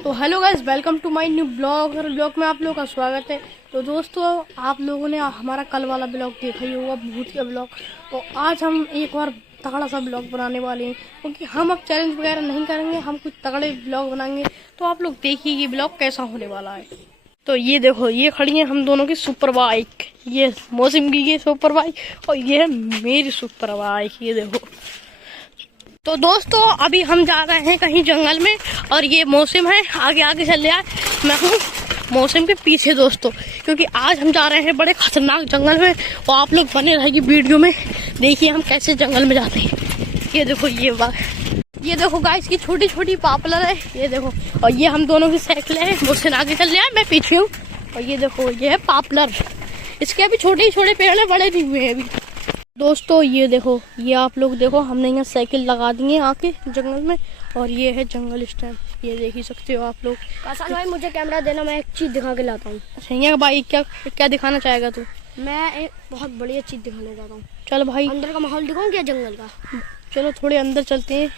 तो hello guys, welcome to my new blog. और blog में आप लोगों का स्वागत है। तो दोस्तों, आप लोगों ने हमारा कल वाला ब्लॉग देखा ही होगा, भूतिया ब्लॉग। तो आज हम एक बार तगड़ा सा ब्लॉग बनाने वाले हैं, क्योंकि हम अब चैलेंज वगैरह नहीं करेंगे, हम कुछ तगड़े ब्लॉग बनाएंगे। तो आप लोग देखिए ये ब्लॉग कैसा होने वाला है। तो ये देखो, ये खड़ी है हम दोनों की सुपर बाइक। ये मौसम की ये सुपर बाइक और ये है मेरी सुपर बाइक। ये देखो। तो दोस्तों, अभी हम जा रहे हैं कहीं जंगल में, और ये मौसम है आगे आगे चल रहा है। मैं हूँ मौसम के पीछे दोस्तों, क्योंकि आज हम जा रहे हैं बड़े खतरनाक जंगल में। और आप लोग बने रहेगी वीडियो में, देखिए हम कैसे जंगल में जाते हैं। ये देखो, ये देखो गाइस की छोटी छोटी पॉपुलर है। ये देखो, और ये हम दोनों की साइकिल है। मौसम आगे चल रहा है, मैं पीछे हूँ। और ये देखो, ये है पॉपुलर। इसके अभी छोटे ही छोटे पेड़ है, बड़े नहीं हुए अभी। दोस्तों ये देखो, ये आप लोग देखो, हमने यहाँ साइकिल लगा दी है आके जंगल में। और ये है जंगल स्टैंड, ये देख ही सकते हो आप लोग। कासान भाई, मुझे कैमरा देना, मैं एक चीज दिखा के लाता हूँ। अच्छा, यहाँ भाई क्या क्या दिखाना चाहेगा तू? मैं एक बहुत बढ़िया चीज दिखाने जाता हूँ। चलो भाई, अंदर का माहौल दिखाऊं क्या जंगल का? चलो थोड़े अंदर चलते हैं।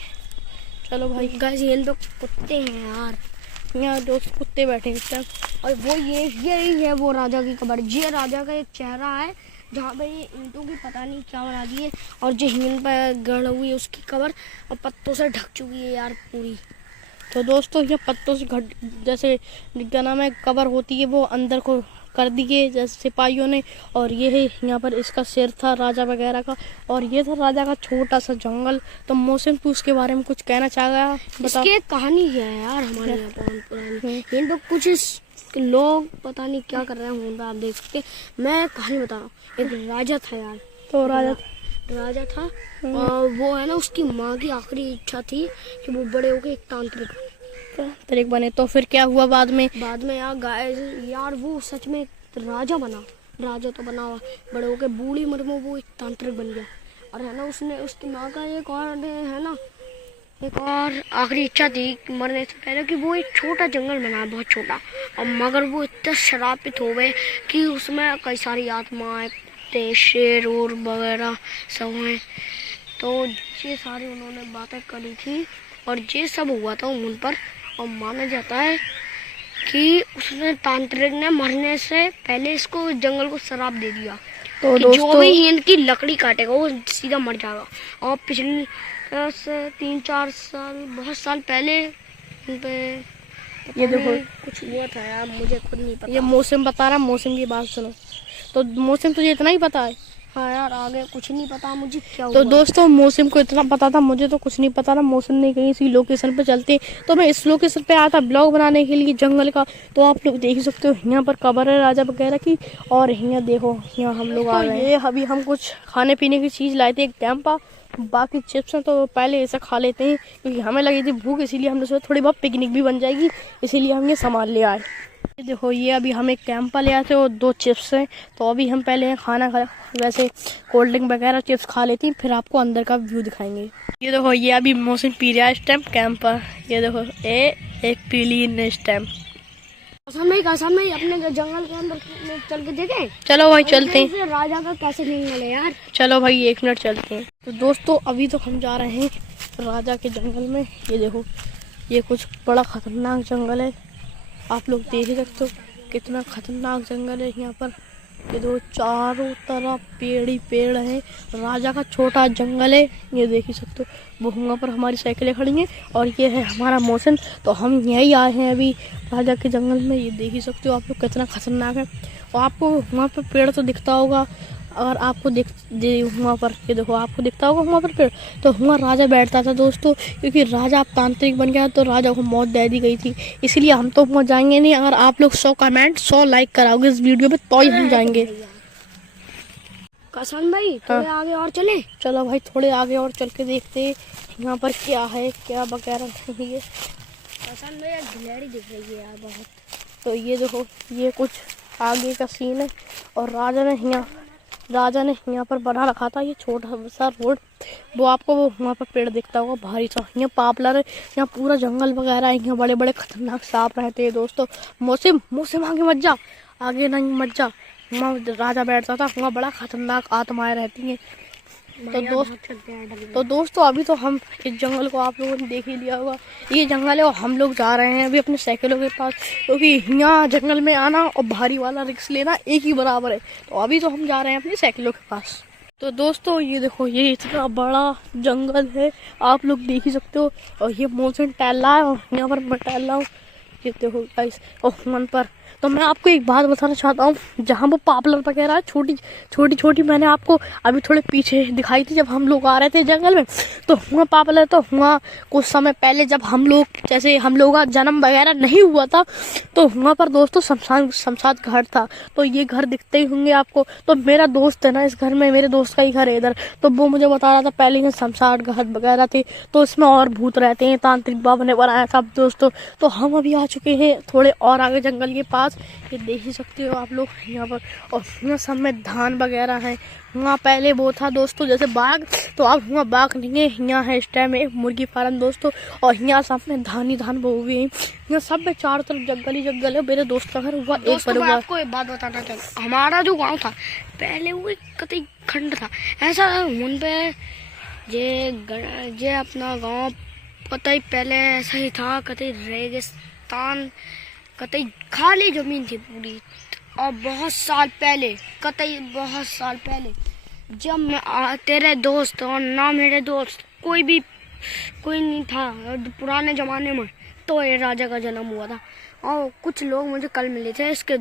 चलो भाई। गाइस, ये लोग कुत्ते हैं यार। यहाँ दोस्त कुत्ते बैठे हैं इस टाइम। और वो ये है वो राजा की कब्र। ये राजा का एक चेहरा है, जहाँ पे ये ईंटों की पता नहीं क्या बना दी है। और जो हीन पर गड़ हुई है उसकी कब्र, और पत्तों से ढक चुकी है यार पूरी। तो दोस्तों, ये पत्तों से जैसे क्या नाम है, कब्र होती है, वो अंदर को कर दिए जैसे सिपाहियों ने। और ये है यहाँ पर इसका सिर था राजा वगैरह का। और ये था राजा का छोटा सा जंगल। तो मौसम, तू उसके बारे में कुछ कहना चाहेगा? इसकी एक कहानी है यार हमारे यहाँ पुरानी। ये लोग कुछ लोग पता नहीं क्या कर रहे होंगे, आप देख सकते। मैं कहानी बता रहा हूँ। एक राजा था यार। तो राजा था और वो है ना, उसकी माँ की आखिरी इच्छा थी कि वो बड़े होके एक तांत्रिक बने। तो फिर क्या हुआ बाद में? यार वो सच में राजा बना। राजा तो बना हुआ, बड़े होके बूढ़ी उम्र में वो एक तांत्रिक बन गया। और है ना, उसने उसकी माँ का एक और आखिरी इच्छा थी मरने से पहले कि वो एक छोटा जंगल बनाए, बहुत छोटा। और मगर वो इतना शराबित हो गए कि उसमें कई सारी आत्माएं, कुत्ते, शेर और वगैरह सब हैं। तो ये सारी उन्होंने बातें करी थी, और ये सब हुआ था उन पर। और माना जाता है कि उसने तांत्रिक ने मरने से पहले इसको जंगल को श्राप दे दिया। तो जो भी हींद की लकड़ी काटेगा वो सीधा मर जाएगा। और पिछले 3-4 साल, बहुत साल पहले ये देखो कुछ हुआ था यार, मुझे खुद नहीं पता। ये मौसम बता रहा, मौसम की बात सुनो। तो मौसम तुझे इतना ही पता है? हाँ यार, आगे कुछ नहीं पता मुझे क्या तो हुआ। दोस्तों, मौसम को इतना पता था, मुझे तो कुछ नहीं पता था। मौसम ने कहीं इसी लोकेशन पे चलते, तो मैं इस लोकेशन पे आया था ब्लॉग बनाने के लिए जंगल का। तो आप लोग देख सकते हो, यहाँ पर कब्र है राजा वगैरह की। और यहाँ देखो, यहाँ हम लोग आ गए। अभी हम कुछ खाने पीने की चीज लाए थे, एक कैंपा, बाकी चिप्स हैं। तो पहले ऐसा खा लेते हैं, क्योंकि हमें लगी थी भूख, इसीलिए हमने सोचा थोड़ी बहुत पिकनिक भी बन जाएगी, इसीलिए हम ये सामान ले आए। ये देखो, ये अभी हम एक कैंपा ले आए थे और 2 चिप्स हैं। तो अभी हम पहले खाना खा, वैसे कोल्ड ड्रिंक वगैरह चिप्स खा लेती हैं, फिर आपको अंदर का व्यू दिखाएंगे। ये देखो, ये अभी मौसम पी रहा है इस टाइम कैंपा। ये देखो, एक पीली इस टाइम। कासान भाई, अपने जंगल के अंदर चल के देखें। चलो भाई चलते हैं। राजा का कैसे जंगल है यार। चलो भाई, 1 मिनट चलते हैं। तो दोस्तों, अभी तो हम जा रहे हैं राजा के जंगल में। ये देखो, ये कुछ बड़ा खतरनाक जंगल है, आप लोग देख ही सकते हो कितना खतरनाक जंगल है यहाँ पर। ये दो चारों तरफ पेड़ ही पेड़ हैं, राजा का छोटा जंगल है, ये देख ही सकते हो। वो वहाँ पर हमारी साइकिलें खड़ी हैं, और ये है हमारा मौसम। तो हम यहीं आए हैं अभी राजा के जंगल में, ये देख ही सकते हो आप लोग कितना खतरनाक है। और आपको वहाँ पर पेड़ तो दिखता होगा, अगर आपको वहाँ पर, ये देखो आपको दिखता होगा वहाँ पर पेड़। तो वहाँ राजा बैठता था दोस्तों, क्योंकि राजा अब तांत्रिक बन गया, तो राजा को मौत दे दी गई थी, इसलिए हम तो वहाँ जाएंगे नहीं। अगर आप लोग 100 कमेंट 100 लाइक कराओगे इस वीडियो पे, तो ही हम जाएंगे। कासान भाई, थोड़े आगे और चले। चलो भाई, थोड़े आगे और चल के देखते हैं यहाँ पर क्या है, क्या वगैरह नहीं है। कासान भाई, गिलहरी दिख रही है यार बहुत। तो ये देखो, ये कुछ आगे का सीन है। और राजा ने यहाँ पर बना रखा था ये छोटा सा रोड। वो आपको वो वहाँ पर पेड़ दिखता होगा भारी सा, यहाँ पॉपुलर है, यहाँ पूरा जंगल वगैरह है, यहाँ बड़े बड़े खतरनाक सांप रहते हैं दोस्तों। मौसम आगे मत जा, आगे नहीं मत जा। वहाँ राजा बैठता था, वहाँ बड़ा खतरनाक आत्माएं रहती हैं। तो दोस्तों अभी तो हम इस जंगल को आप लोगों ने देख ही लिया होगा। ये जंगल है और हम लोग जा रहे हैं अभी अपने साइकिलों के पास, क्योंकि यहाँ जंगल में आना और भारी वाला रिस्क लेना एक ही बराबर है। तो अभी तो हम जा रहे हैं अपने साइकिलों के पास। तो दोस्तों ये देखो, ये इतना बड़ा जंगल है, आप लोग देख ही सकते हो। और ये मौसम टहल रहा है और यहाँ पर मैं टहल रहा हूँ, ये देखो गाइस। और मन पर तो मैं आपको एक बात बताना चाहता हूँ, जहाँ वो पॉपुलर वगैरह छोटी छोटी छोटी मैंने आपको अभी थोड़े पीछे दिखाई थी जब हम लोग आ रहे थे जंगल में। तो हुआ पॉपुलर तो हुआ कुछ समय पहले, जब हम लोग जैसे हम लोगों का जन्म वगैरह नहीं हुआ था, तो वहाँ पर दोस्तों शमशान घाट था। तो ये घर दिखते ही होंगे आपको। तो मेरा दोस्त है ना इस घर में, मेरे दोस्त का ही घर है इधर। तो वो मुझे बता रहा था पहले ही शमशान घाट वगैरह थे, तो इसमें और भूत रहते हैं, तांत्रिक बाबा ने बनाया था दोस्तों। तो हम अभी आ चुके हैं थोड़े और आगे जंगल के पास, ये देख ही सकते हो आप लोग यहाँ पर। और यहाँ सब में धान वगैरह है। वहाँ पहले वो था दोस्तों जैसे बाग, तो अब वहाँ बाग नहीं है, यहाँ है इस टाइम एक मुर्गी फार्म दोस्तों। और यहाँ सब में धान ही धान बो हुए हैं, यहाँ सब में चारों तरफ जंगल ही जंगल है। मेरे दोस्त का घर हुआ एक परिवार। आपको एक बात बताना चाहूँ, हमारा जो गाँव था पहले वो एक कतई खंड था ऐसा, उन पे जे अपना गाँव कतई पहले ऐसा ही था, कतई रेगिस्तान, कतई खाली जमीन थी पूरी। और बहुत साल पहले, कतई बहुत साल पहले, जब मैं तेरे दोस्त और ना मेरे दोस्त कोई नहीं था पुराने जमाने में, तो ये राजा का जन्म हुआ था। और कुछ लोग मुझे कल मिले थे, इसके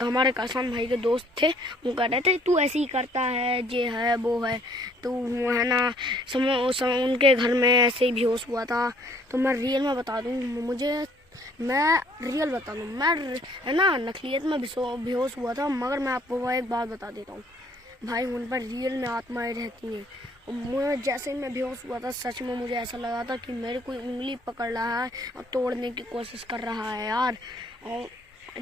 हमारे किसान भाई के दोस्त थे, वो कह रहे थे तू ऐसे ही करता है, ये है वो है, तो है ना उनके घर में ऐसे ही बेहोश हुआ था। तो मैं रियल में बता दूँ, मैं रियल बता दूँ, मैं है ना नकलियत में बेहोश हुआ था, मगर मैं आपको वो एक बात बता देता हूँ भाई, उन पर रियल में आत्माएं रहती हैं। और मैं जैसे मैं बेहोश हुआ था, सच में मुझे ऐसा लगा था कि मेरी कोई उंगली पकड़ रहा है और तोड़ने की कोशिश कर रहा है यार। और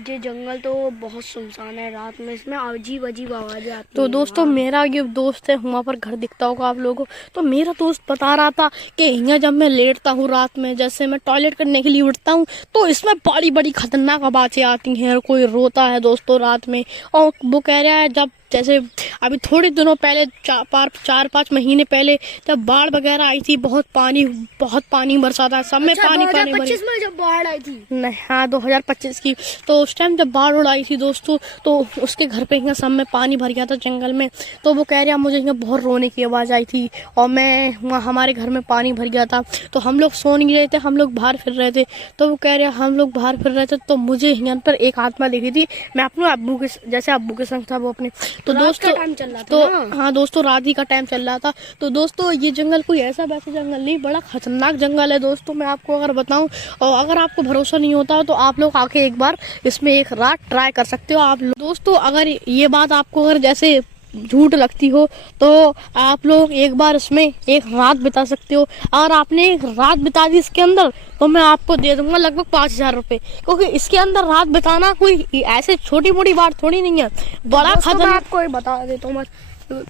ये जंगल तो बहुत सुनसान है, रात में इसमें अजीब अजीब आवाजें आती हैं। तो दोस्तों मेरा ये दोस्त है, वहाँ पर घर दिखता होगा आप लोगों को। तो मेरा दोस्त बता रहा था कि यहाँ जब मैं लेटता हूँ रात में, जैसे मैं टॉयलेट करने के लिए उठता हूँ, तो इसमें बड़ी बड़ी खतरनाक आवाजें आती हैं, कोई रोता है दोस्तों रात में। और वो कह रहा है जब जैसे अभी थोड़े दिनों पहले 4-5 महीने पहले जब बाढ़ वगैरह आई थी, बहुत पानी बरसा था, सब में पानी 2025 में जब बाढ़ आई थी, नहीं हाँ 2025 की। तो उस टाइम जब बाढ़ उड़ आई थी दोस्तों, तो उसके घर पे यहाँ सब में पानी भर गया था जंगल में। तो वो कह रहा मुझे यहाँ बहुत रोने की आवाज़ आई थी और मैं वहाँ हमारे घर में पानी भर गया था। तो हम लोग सो नहीं रहे थे, हम लोग बाहर फिर रहे थे। तो वो कह रहे हम लोग बाहर फिर रहे थे, तो मुझे यहाँ पर एक आत्मा दिखी थी। मैं अपने अब्बू के संग था वो अपने। तो दोस्तों टाइम चल रहा था तो हाँ दोस्तों रात ही का टाइम चल रहा था। तो दोस्तों ये जंगल कोई ऐसा वैसा जंगल नहीं, बड़ा खतरनाक जंगल है दोस्तों, मैं आपको अगर बताऊं। और अगर आपको भरोसा नहीं होता तो आप लोग आके एक बार इसमें एक रात ट्राई कर सकते हो आप लोग। दोस्तों अगर ये बात आपको अगर जैसे झूठ लगती हो, तो आप लोग एक बार इसमें एक रात बिता सकते हो। अगर आपने एक रात बिता दी इसके अंदर, तो मैं आपको दे दूंगा लगभग 5000 रुपए, क्योंकि इसके अंदर रात बिताना कोई ऐसे छोटी मोटी बात थोड़ी नहीं है, बड़ा खतरनाक। आपको बता देता हूँ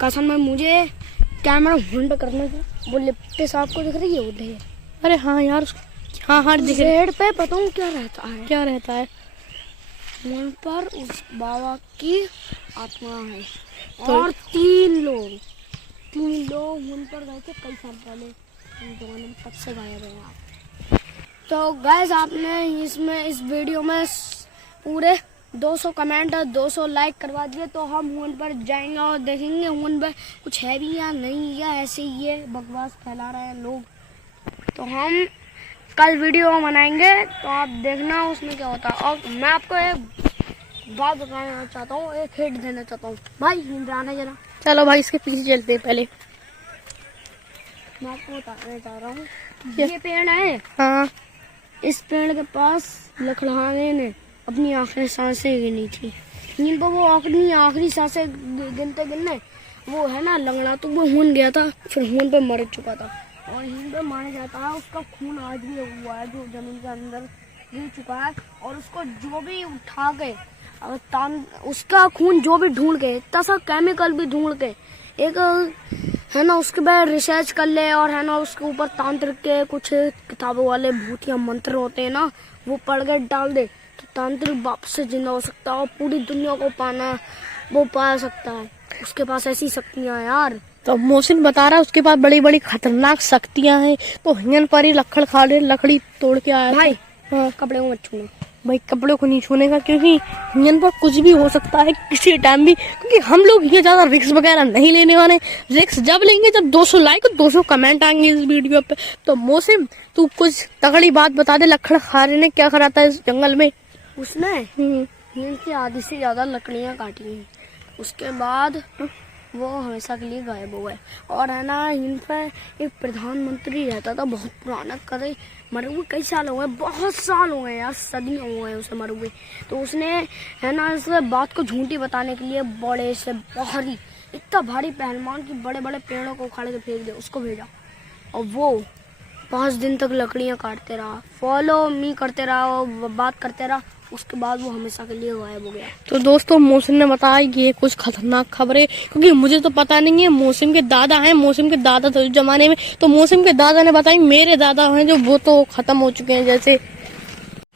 कसम में, मुझे कैमरा हुंड करने का वो लिप्टे साहब को दिख रही है उधर। अरे हाँ यार, हाँ दिख रही पेड़ पे बताऊँ क्या रहता है, वहाँ पर उस बाबा की आत्मा है। और तीन लोग उन पर गए थे कई साल पहले, तब से गायब है आप। तो गाइस आपने इसमें इस वीडियो में पूरे 200 कमेंट और 200 लाइक करवा दिए, तो हम उन पर जाएंगे और देखेंगे उन पर कुछ है भी या नहीं, या ऐसे ही ये बकवास फैला रहे हैं लोग। तो हम कल वीडियो बनाएंगे, तो आप देखना उसमें क्या होता है। और मैं आपको एक बात बताना चाहता हूँ, एक हिंट देना चाहता हूँ भाई, आना जरा। चलो भाई इसके पीछे चलते हैं पहले। मैं आपको बताने जा रहा हूँ, ये पेड़ है, हाँ इस पेड़ के पास लकड़हारे ने अपनी आखिरी सांसें गिनी थी। इन पर वो अपनी आखिरी सांसें गिनते वो है ना लंगड़ा, तो वो खून गया था, फिर खून पे मर चुका था। और हिंद पे माना जाता है उसका खून आज भी हुआ है जो जमीन के अंदर गिर चुका है। और उसको जो भी उठा के उसका खून जो भी ढूंढ के, इतना सा केमिकल भी ढूंढ के एक है ना उसके बाद रिसर्च कर ले, और है ना उसके ऊपर तांत्रिक के कुछ किताबों वाले भूतिया मंत्र होते हैं ना, वो पढ़ के डाल दे, तो तांत्रिक वापस से जिंदा हो सकता है और पूरी दुनिया को वो पा सकता है। उसके पास ऐसी शक्तियां यार, तो मोहसिन बता रहा है उसके पास बड़ी बड़ी खतरनाक शक्तियां हैं। तो हियन पर ही लकड़ खाड़े लकड़ी तोड़ के आया भाई था। हाँ कपड़े को मत छूना। भाई कपड़ों को नहीं छूने का, क्योंकि हियन पर कुछ भी हो सकता है किसी टाइम भी, क्योंकि हम लोग ये ज्यादा रिक्स वगैरह नहीं लेने वाले। रिक्स जब लेंगे जब 200 लाइक और 200 कमेंट आएंगे इस वीडियो पे। तो मोहसिन तू कुछ तगड़ी बात बता दे, लकड़ खाड़े ने क्या करा था इस जंगल में? उसने हिरन की आधी से ज्यादा लकड़ियां काटी हैं। उसके बाद वो हमेशा के लिए गायब हो गए। और है ना, हिरन पर एक प्रधानमंत्री रहता था, बहुत पुराना, कदे मरे हुए कई साल हो गए, बहुत साल हो गए यार, सदियों हो गए उसे मरे हुए। तो उसने है ना इस बात को झूठी बताने के लिए बड़े से भारी, इतना भारी पहलवान की बड़े बड़े पेड़ों को उखाड़ के फेंक दे, उसको भेजा। और वो 5 दिन तक लकड़ियां काटते रहा, फॉलो मी करते रहा, वो बात करते रहा। उसके बाद वो हमेशा के लिए गायब हो गया। तो दोस्तों मोहसिन ने बताया ये कुछ खतरनाक खबरें, क्योंकि मुझे तो पता नहीं है। मौसम के दादा हैं, मौसम के दादा तो उस जमाने में, तो मौसम के दादा ने बताई। मेरे दादा हैं जो वो तो खत्म हो चुके हैं, जैसे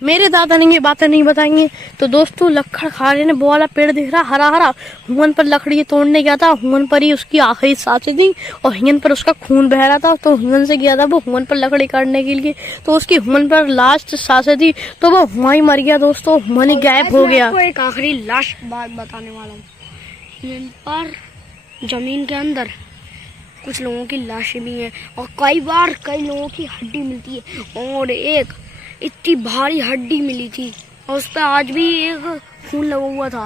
मेरे दादा ने ये बातें नहीं बताएंगे। तो दोस्तों लकड़ खाड़े ने वो वाला पेड़ दिख रहा हरा हरा, हुन पर लकड़ी तोड़ने गया था, हुन पर ही उसकी आखिरी सांसें थी और हियन पर उसका खून बह रहा था। तो हुन से गया था वो हुन पर लकड़ी काटने के लिए, तो उसकी हुन पर लास्ट सांसें थी, तो वो हुआ ही मर गया दोस्तों, हुन ही गायब हो गया। आपको एक आखिरी लास्ट बात बताने वाला हूँ। हिरन पर जमीन के अंदर कुछ लोगों की लाशें भी हैं और कई बार कई लोगों की हड्डी मिलती है। और एक इतनी भारी हड्डी मिली थी और उस पर आज भी एक खून लगा हुआ था।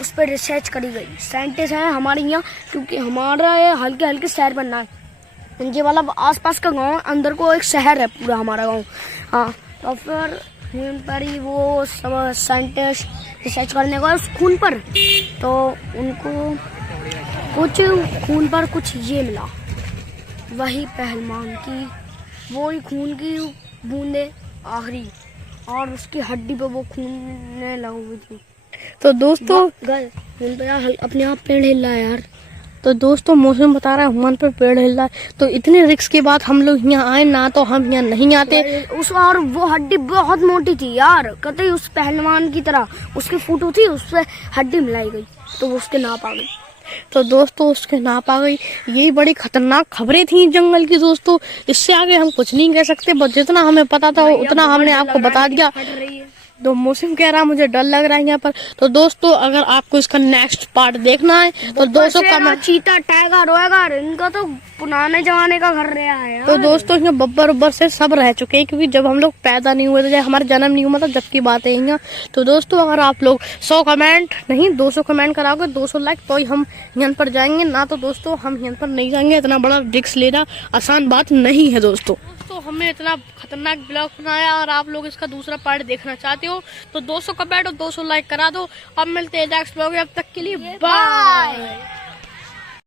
उस पर रिसर्च करी गई, साइंटिस्ट हैं हमारे यहाँ, क्योंकि हमारा ये हल्के हल्के शहर बनना है, ये वाला आसपास का गांव, अंदर को एक शहर है पूरा हमारा गांव। हाँ, तो फिर खून पर ही वो सब साइंटिस्ट रिसर्च करने गए उस खून पर, तो उनको कुछ खून पर कुछ ये मिला, वही पहलवान की वही खून की बूंदे आखिरी, और उसकी हड्डी पे वो खून लगी हुई थी। तो दोस्तों गए खून पे यार, अपने आप पेड़ हिल रहा है यार। तो दोस्तों मौसम बता रहा है हुन पर पेड़ हिल रहा है। तो इतने रिस्क के बाद हम लोग यहाँ आए ना, तो हम यहाँ नहीं आते। उस और वो हड्डी बहुत मोटी थी यार, कतई उस पहलवान की तरह उसकी फोटो थी, उस पर हड्डी मिलाई गई तो वो उसके नाप आ गई। तो दोस्तों उसके नाप आ गई। यही बड़ी खतरनाक खबरें थी जंगल की दोस्तों, इससे आगे हम कुछ नहीं कह सकते, बस जितना हमें पता था उतना हमने आपको बता दिया। तो मौसम कह रहा है मुझे डर लग रहा है यहाँ पर। तो दोस्तों अगर आपको इसका नेक्स्ट पार्ट देखना है तो दोस्तों कमेंट, चीता टाइगर रोएगा, इनका तो पुराने जमाने का घर रहा है यार। तो दोस्तों यहाँ बब्बर उब्बर से सब रह चुके हैं, क्योंकि जब हम लोग पैदा नहीं हुए थे, जब हमारा जन्म नहीं हुआ था, जब की बात है यहाँ। तो दोस्तों अगर आप लोग 100 कमेंट नहीं 200 कमेंट कराओगे, 200 लाइक, तो ही हम यहाँ पर जाएंगे, ना तो दोस्तों हम यहाँ पर नहीं जाएंगे। इतना बड़ा रिस्क लेना आसान बात नहीं है दोस्तों। तो हमने इतना खतरनाक ब्लॉग बनाया और आप लोग इसका दूसरा पार्ट देखना चाहते हो तो 200 कमेंट और 200 लाइक करा दो। अब मिलते हैं नेक्स्ट ब्लॉग में, अब तक के लिए बाय।